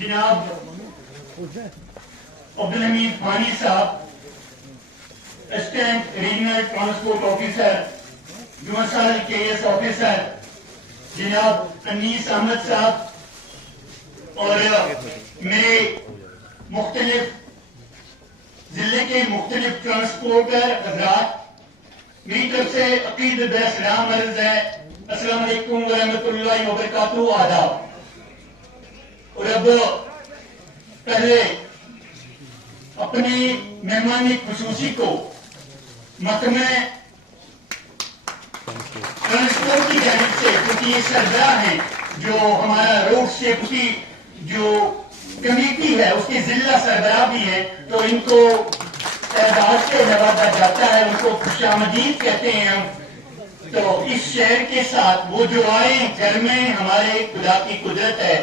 जनाब Abdul Hameed Fani Sahab, assistant regional transport officer, USL KS officer, जनाब अनीस अहमद साहब और मेरे मुख्तलिफ जिले के मुख्तलिफ ट्रांसपोर्टर हजरात, मेरी तरफ से अकीदत सलाम अर्ज है। अस्सलाम वालेकुम वरहमतुल्लाहि वबरकातुहू। आदाब। और अब पहले अपने मेहमान खुसूसी को महकमे ट्रांसपोर्ट की जानिब से, क्योंकि ये सरबराह है जो हमारा रोड सेफ्टी जो कमेटी है उसके जिला सरबराह भी है, तो इनको एजाज से नवाजा जाता है, उनको खुशामदीद कहते हैं हम। तो इस शहर के साथ वो जो आए घर में, हमारे खुदा की कुदरत है,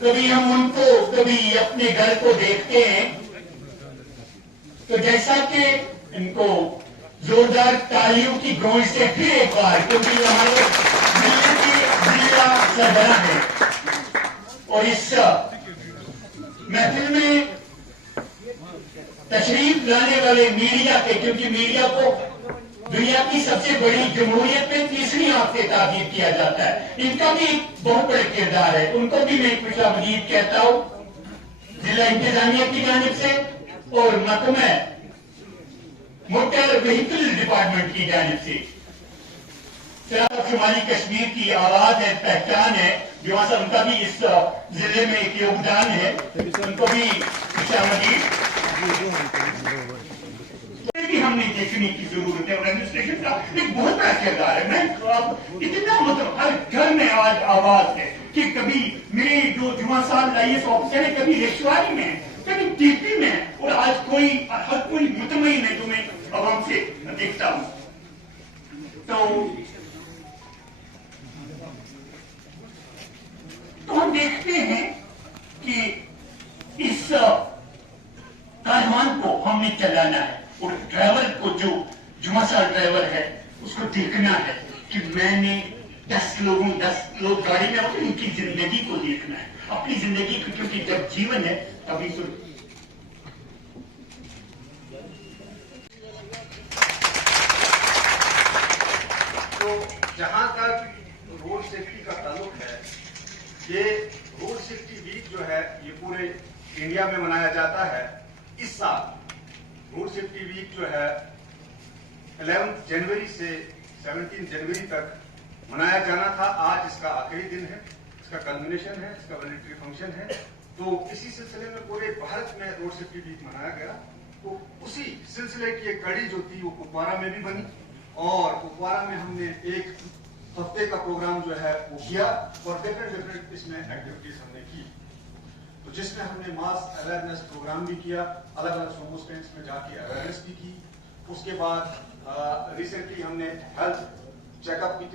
कभी हम उनको कभी अपने घर को देखते हैं, तो जैसा कि इनको जोरदार तालियों की गूंज से फिर एक बार, क्योंकि हमारे जिले के जिला सरबराह है और इस महफिल में तशरीफ लाने वाले मीडिया के, क्योंकि मीडिया को दुनिया की सबसे बड़ी जमहूरियत में तीसरी आंख से ताबीर किया जाता है, इनका भी बहुत बड़ा किरदार है, उनको भी मैं खुशामदीद कहता हूं जिला इंतजामिया की जानिब से और महकमे मोटर व्हीकल डिपार्टमेंट की जानिब से। शुमाली कश्मीर की आवाज है, पहचान है, जो उनका भी इस जिले में एक योगदान है, उनको भी खुशामदीद भी हमने देखने की जरूरत है। और एडमिनिस्ट्रेशन का एक बहुत बड़ा किरदार है। मैं इतना मतलब हर घर में आज आवाज है कि कभी मेरे जो जुमा साल आईएएस ऑफिसर है, कभी रेशवारी में, कभी टीपी में, और आज हर कोई मुतमईन है जो मैं आवाम से देखता हूं। तो हम देखते हैं कि इस कारवान को हमने चलाना है और ड्राइवर को, जो जुमासाल ड्राइवर है, उसको देखना है कि मैंने 10 लोग गाड़ी में होते, उनकी जिंदगी को देखना है, अपनी जिंदगी को, क्योंकि जब जीवन है तभी तो जहां तक रोड सेफ्टी का ताल्लुक है, ये रोड सेफ्टी वीक जो है ये पूरे इंडिया में मनाया जाता है। इस साल रोड सेफ्टी वीक जो है 11 जनवरी से 17 जनवरी तक मनाया जाना था। आज इसका आखिरी दिन है, इसका कल्मिनेशन है, इसका वैलिडिटी फंक्शन है। तो इसी सिलसिले में पूरे भारत में रोड सेफ्टी वीक मनाया गया। तो उसी सिलसिले की एक कड़ी जो थी वो कुपवारा में भी बनी और कुपवारा में हमने एक हफ्ते का प्रोग्राम जो है वो किया और डिफरेंट इसमें एक्टिविटीज हमने की, तो जिसमें हमने मास अवेयरनेस प्रोग्राम भी किया, अलग अलग सोमो स्टैंड्स में जाके अवेयरनेस भी की। उसके बाद रिसेंटली हमने हेल्थ चेकअप की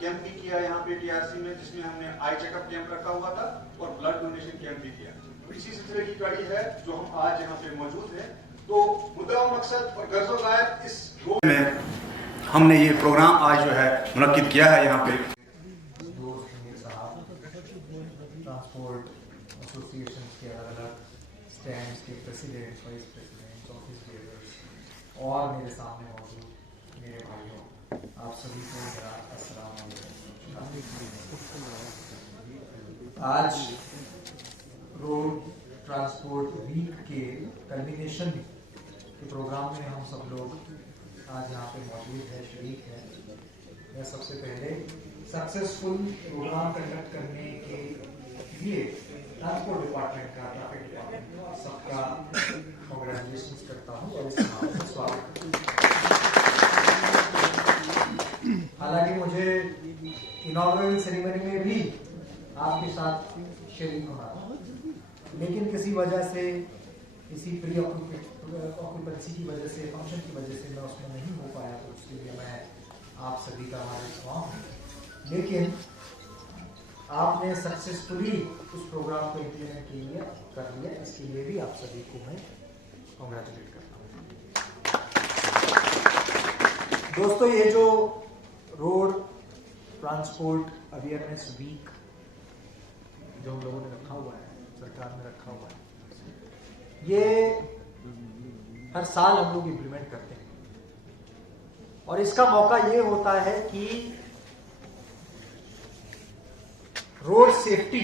कैंप भी किया यहाँ पे टीआरसी में, जिसमें हमने आई चेकअप कैंप रखा हुआ था और ब्लड डोनेशन कैंप भी किया। तो इसी सिलसिले की कड़ी है जो हम आज यहाँ पे मौजूद है। तो मुद्दा मकसद और गर्जो गायब इस में हमने ये प्रोग्राम आज जो है मुनक्किद किया है यहाँ पे। ट्रांसपोर्ट एसोसिएशन के अलग अलग स्टैंड्स के president, vice president, office bearers और मेरे सामने मौजूद मेरे भाइयों, आप सभी को मेरा अस्सलाम वालेकुम। आज रोड ट्रांसपोर्ट वीक के कल्मिनेशन के प्रोग्राम में हम सब लोग आज यहाँ पे मौजूद है, शरीक है। मैं सबसे पहले सक्सेसफुल प्रोग्राम कंडक्ट करने के लिए ट्रांसपोर्ट डिपार्टमेंट का, ट्रैफिक डिपार्टमेंट सबका कांग्रेचुलेशंस करता हूँ और इस समारोह में स्वागत करता हूँ। हालांकि मुझे इनॉग्रेशन सेरेमनी में भी आपके साथ शरीक होना था, लेकिन किसी वजह से, किसी प्री ऑक्यूपेंसी की वजह से, फंक्शन की वजह से मैं उसमें नहीं हो पाया, तो उसके लिए मैं आप सभी का आभार हूँ। लेकिन आपने सक्सेसफुली उस प्रोग्राम को इम्प्लीमेंट कर लिया, इसके लिए भी आप सभी को मैं कॉन्ग्रेचुलेट करता हूँ। दोस्तों, ये जो रोड ट्रांसपोर्ट अवेयरनेस वीक जो हम लोगों ने रखा हुआ है, सरकार ने रखा हुआ है, ये हर साल हम लोग इम्प्लीमेंट करते हैं। और इसका मौका ये होता है कि रोड सेफ्टी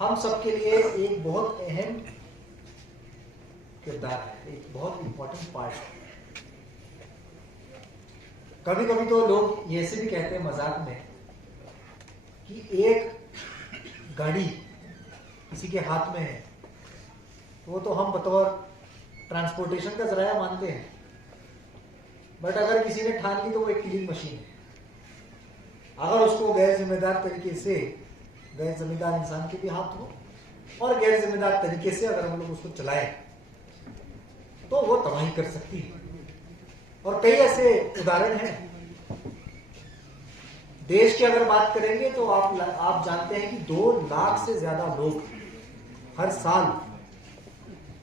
हम सबके लिए एक बहुत अहम किरदार है, एक बहुत इंपॉर्टेंट पार्ट है। कभी कभी तो लोग ये से भी कहते हैं मजाक में कि एक गाड़ी किसी के हाथ में है वो तो हम बतौर ट्रांसपोर्टेशन का जराया मानते हैं, बट अगर किसी ने ठान ली तो वो एक किलिंग मशीन है। अगर उसको गैर जिम्मेदार तरीके से, गैर जिम्मेदार इंसान के भी हाथ हो और गैर जिम्मेदार तरीके से अगर हम लोग उसको चलाएं तो वो तबाही कर सकती है। और कई ऐसे उदाहरण हैं देश की अगर बात करेंगे तो आप जानते हैं कि 2 लाख से ज्यादा लोग हर साल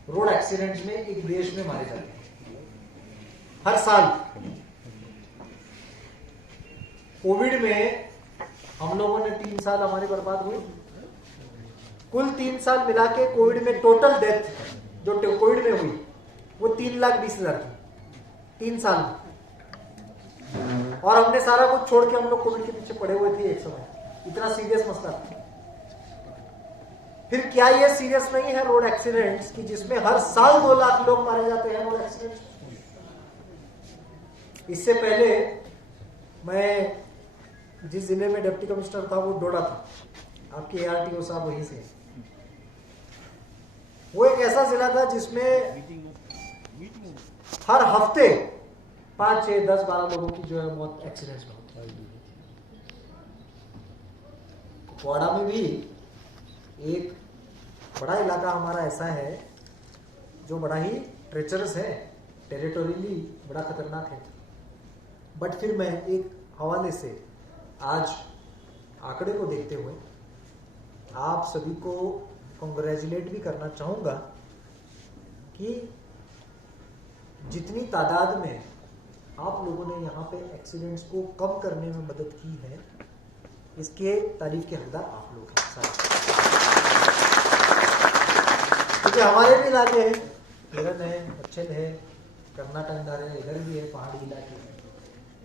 रोड एक्सीडेंट्स में एक देश में मारे जाते हैं हर साल। कोविड में हम लोगों ने 3 साल हमारे बर्बाद हुए। कुल 3 साल मिला के कोविड में टोटल डेथ जो कोविड में हुई वो 3,20,000 थी 3 साल में। और हमने सारा कुछ छोड़ के हम लोग कोविड के पीछे पड़े हुए थे एक समय, इतना सीरियस मसला था। फिर क्या ये सीरियस नहीं है रोड एक्सीडेंट्स कि जिसमें हर साल 2 लाख लोग मारे जाते हैं रोड एक्सीडेंट्स। इससे पहले मैं जिस जिले में डिप्टी कमिश्नर था वो डोडा था, आपके ARTO साहब वहीं से। वो एक ऐसा जिला था जिसमें हर हफ्ते 5, 6, 10, 12 लोगों की जो है मौत एक्सीडेंट्स में होती है। कुपवाड़ा में भी एक बड़ा इलाका हमारा ऐसा है जो बड़ा ही ट्रेचरस है, टेरिटोरियली बड़ा खतरनाक है। बट फिर मैं एक हवाले से आज आंकड़े को देखते हुए आप सभी को कॉन्ग्रेचुलेट भी करना चाहूंगा कि जितनी तादाद में आप लोगों ने यहाँ पे एक्सीडेंट्स को कम करने में मदद की है, इसके तारीफ के हकदार आप लोग हैं सारे। क्योंकि हमारे भी इलाके हैं, केरल है, पच्छल है, कर्नाटक है, इधर भी है पहाड़ी इलाके,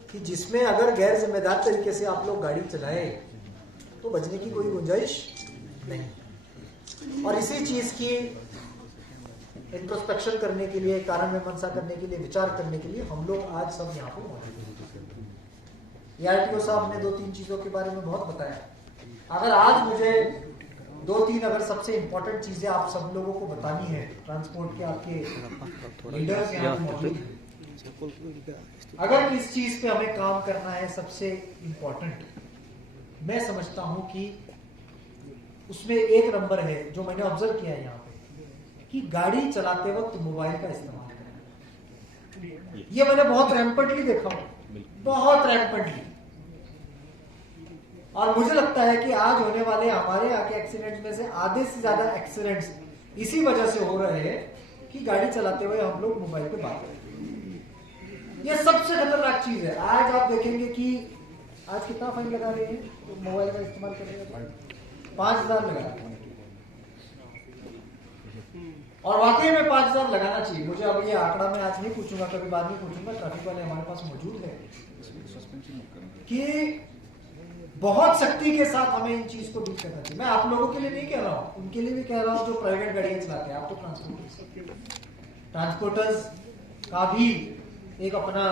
कि जिसमें अगर गैर जिम्मेदार तरीके से आप लोग गाड़ी चलाए तो बचने की कोई गुंजाइश नहीं। और इसी चीज की इंट्रोस्पेक्शन करने के लिए, कारण मीमांसा करने के लिए, विचार करने के लिए हम लोग आज सब यहाँ पे मौजूद हैं। ARTO साहब ने 2-3 चीजों के बारे में बहुत बताया। अगर आज मुझे 2-3 अगर सबसे इंपॉर्टेंट चीजें आप सब लोगों को बतानी है, ट्रांसपोर्ट के आपके लीडर्स यहाँ मौजूद हैं, अगर किस चीज पे हमें काम करना है सबसे इंपॉर्टेंट, मैं समझता हूं कि उसमें एक नंबर है जो मैंने ऑब्जर्व किया है यहाँ पे, कि गाड़ी चलाते वक्त मोबाइल का इस्तेमाल करना। ये मैंने बहुत रैम्पेंटली देखा हूं, बहुत रैम्पेंटली। और मुझे लगता है कि आज होने वाले हमारे यहाँ के एक्सीडेंट्स में से आधे से ज्यादा एक्सीडेंट्स इसी वजह से हो रहे हैं कि गाड़ी चलाते हुए हम लोग मोबाइल पे बात करते हैं। ये सबसे खतरनाक चीज है। आज आप देखेंगे कि आज कितना फाइन लगा रहे हैं तो मोबाइल का इस्तेमाल कर रहे हैं, 5,000 लगा रहे हैं। और वाकई में 5,000 लगाना चाहिए। मुझे अब ये आंकड़ा मैं आज नहीं पूछूंगा, कभी बाद में पूछूंगा, ट्रैफिक वाले हमारे पास मौजूद है, कि बहुत सख्ती के साथ हमें इन चीज को डील करना चाहिए। मैं आप लोगों के लिए नहीं कह रहा हूं, उनके लिए भी कह रहा हूं जो प्राइवेट गाड़ियां चलाते हैं। आप तो ट्रांसपोर्टर्स का भी एक अपना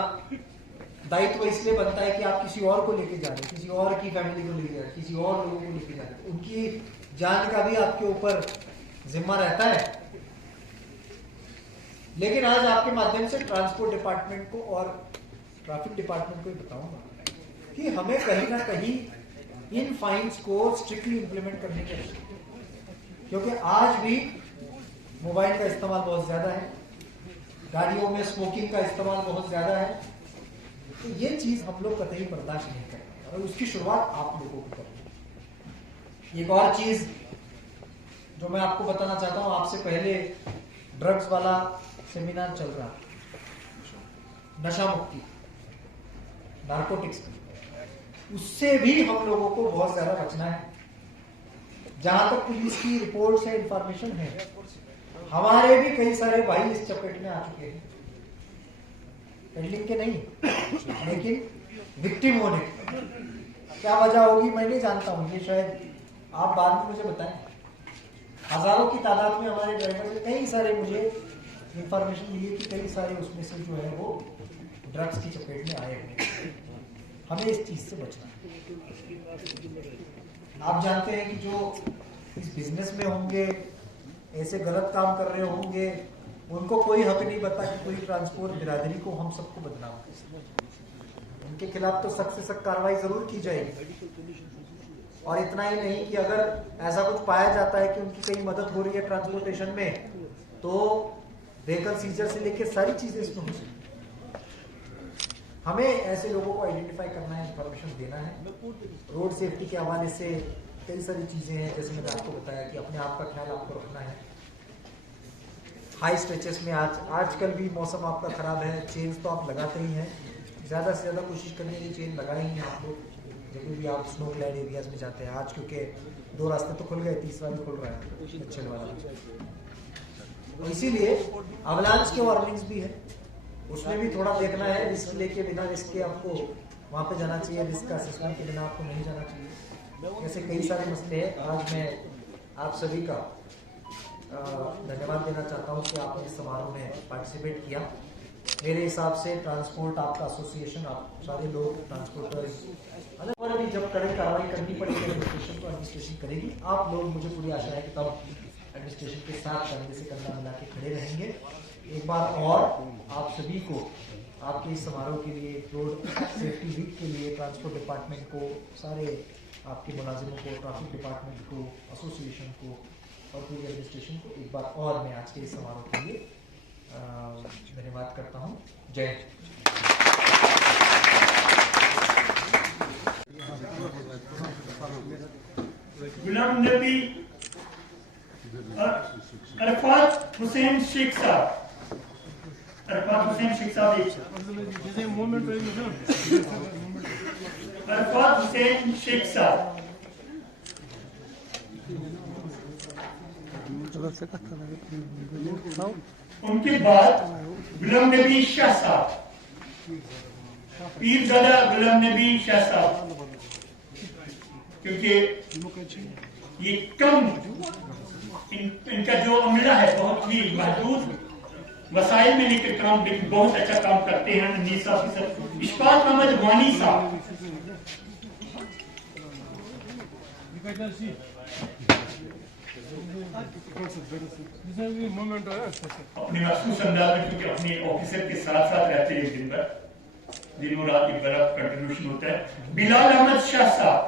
दायित्व इसलिए बनता है कि आप किसी और को लेके जा रहे हैं, किसी और की फैमिली को लेके जा रहे हैं, किसी और लोगों को लेके जा रहे हैं, उनकी जान का भी आपके ऊपर जिम्मा रहता है। लेकिन आज आपके माध्यम से ट्रांसपोर्ट डिपार्टमेंट को और ट्रैफिक डिपार्टमेंट को बताऊंगा कि हमें कहीं ना कहीं इन फाइन्स को स्ट्रिक्टली इंप्लीमेंट करने की आवश्यकता है। क्योंकि आज भी मोबाइल का इस्तेमाल बहुत ज्यादा है, गाड़ियों में स्मोकिंग का इस्तेमाल बहुत ज्यादा है, तो ये चीज हम लोग कतई बर्दाश्त नहीं करेंगे और उसकी शुरुआत आप लोगों को करनी है। एक और चीज जो मैं आपको बताना चाहता हूं, आपसे पहले ड्रग्स वाला सेमिनार चल रहा है, नशा मुक्ति, नार्कोटिक्स, उससे भी हम लोगों को बहुत ज्यादा बचना है। जहां तक पुलिस की रिपोर्ट से इंफॉर्मेशन है, हमारे भी कई सारे भाई इस चपेट में आ चुके हैं, पेंडिंग के नहीं लेकिन विक्टिम होने। क्या वजह होगी मैं नहीं जानता हूँ, ये शायद आप बाद में मुझे बताएं। हजारों की तादाद में हमारे ड्राइवर से कई सारे मुझे इंफॉर्मेशन मिली है कि कई सारे उसमें से जो है वो ड्रग्स की चपेट में आए हैं। हमें इस चीज से बचना है। आप जानते हैं कि जो इस बिजनेस में होंगे, ऐसे गलत काम कर रहे होंगे, उनको कोई हक नहीं बनता कि कोई ट्रांसपोर्ट बिरादरी को हम सबको बदनाम करें। उनके खिलाफ तो सख्त से सख्त कार्रवाई जरूर की जाएगी। और इतना ही नहीं कि अगर ऐसा कुछ पाया जाता है कि उनकी कहीं मदद हो रही है ट्रांसपोर्टेशन में, तो व्हीकल सीजर से लेकर सारी चीजें इसमें हो सकती। हमें ऐसे लोगों को आइडेंटिफाई करना है, इंफॉर्मेशन देना है। रोड सेफ्टी के हवाले से कई सारी चीजें हैं, जैसे मैंने आपको बताया कि अपने आप का ख्याल आपको रखना है। हाई स्ट्रेचेस में आजकल भी मौसम आपका खराब है, चेन्स तो आप लगाते ही हैं, ज्यादा से ज्यादा कोशिश करनी है कि चेन लगाए ही आप लोग जब भी आप स्नो क्लैड एरियाज में जाते हैं। आज क्योंकि 2 रास्ते तो खुल गए, तीसरा भी खुल रहा है अच्छे वाला, और इसीलिए अवलांच के वार्निंग्स भी है, उसमें भी थोड़ा देखना है। रिस्क लेके बिना रिस्क के आपको वहां पे जाना चाहिए, रिस्क का असेसमेंट के बिना आपको नहीं जाना चाहिए। ऐसे कई सारे मसले हैं। आज मैं आप सभी का धन्यवाद देना चाहता हूँ कि आपने इस समारोह में पार्टिसिपेट किया। मेरे हिसाब से ट्रांसपोर्ट आपका एसोसिएशन, आप सारे लोग ट्रांसपोर्टर्स, और भी जब कड़े कार्रवाई करनी पड़ेगी एडमिनिस्ट्रेशन तो एडमिनिस्ट्रेशन करेगी। आप लोग, मुझे पूरी आशा है कि तब एडमिनिस्ट्रेशन के साथ कंधे से कंधा मिला के खड़े रहेंगे। एक बार और आप सभी को आपके इस समारोह के लिए, रोड सेफ्टी वीक के लिए ट्रांसपोर्ट डिपार्टमेंट को, सारे आपके मुलाजिमों को, ट्रैफिक डिपार्टमेंट को, एसोसिएशन को और पूरी एडमिनिस्ट्रेशन को एक बार और मैं आज के इस समारोह के लिए धन्यवाद करता हूँ। जय हिंद। गुलाम नबी अरफात हुसैन शेख साहब, अरफात हुसैन शेख साहब, अरफात हुसैन शेख साहब। उनके बाद गुलाम नबी शाह साहब, पीरजादा गुलाम नबी शाह साहब, क्योंकि ये कम इनका जो अमला है बहुत ही महदूद वसाइल में लेकर काम, लेकिन बहुत अच्छा काम करते हैं। 19%। इशफाक अहमद वानी साहब, अपने मखसूस अंदाज में, क्योंकि अपने ऑफिसर के साथ साथ रहते हैं, दिन भर दिनों रात एक बड़ा कंट्रीब्यूशन होता है। बिलाल अहमद शाह साहब,